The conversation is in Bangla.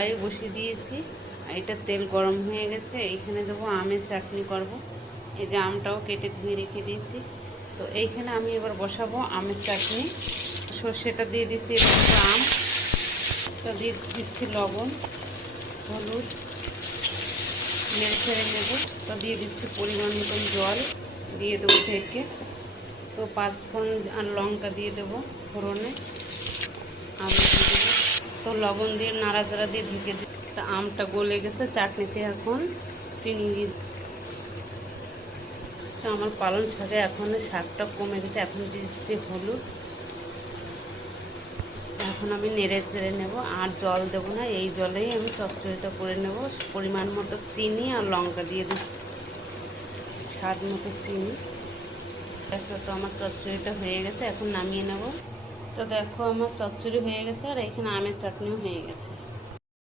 কড়াই বসিয়ে দিয়েছি। এটা তেল গরম হয়ে গেছে। এইখানে দেবো আমের চাটনি করব। এই যে আমটাও কেটে ধুয়ে রেখে দিয়েছি। তো এইখানে আমি এবার বসাবো আমের চাটনি। সর্ষেটা দিয়ে দিচ্ছি, আম তো দিয়ে দিচ্ছি লবণ, হলুদ, নেড়ে ছেড়ে নেবো। তো দিয়ে দিচ্ছি পরিমাণ মতন জল, দিয়ে দেবো ঢেকে। তো পাঁচফোড়ন আর লঙ্কা দিয়ে দেবো ফোড়নে, আলু দিয়ে দেবো। তো লবণ দিয়ে নাড়াচাড়া দিয়ে ঢেকে দিই। তা আমটা গলে গেছে, চাটনিতে এখন চিনি দিয়ে। তো আমার পালং শাকে এখন শাকটা কমে গেছে, এখন দিচ্ছি হলুদ। এখন আমি নেড়ে চেড়ে নেবো, আর জল দেবো না, এই জলেই আমি চচ্চড়িটা করে নেব। পরিমাণ মতো চিনি আর লঙ্কা দিয়ে দিচ্ছি, স্বাদ মতো চিনি। তো আমার চচ্চড়িটা হয়ে গেছে, এখন নামিয়ে নেব। তো দেখো আমার চচ্চড়ি হয়ে গেছে, আর এখানে আমের চাটনিও হয়ে গেছে।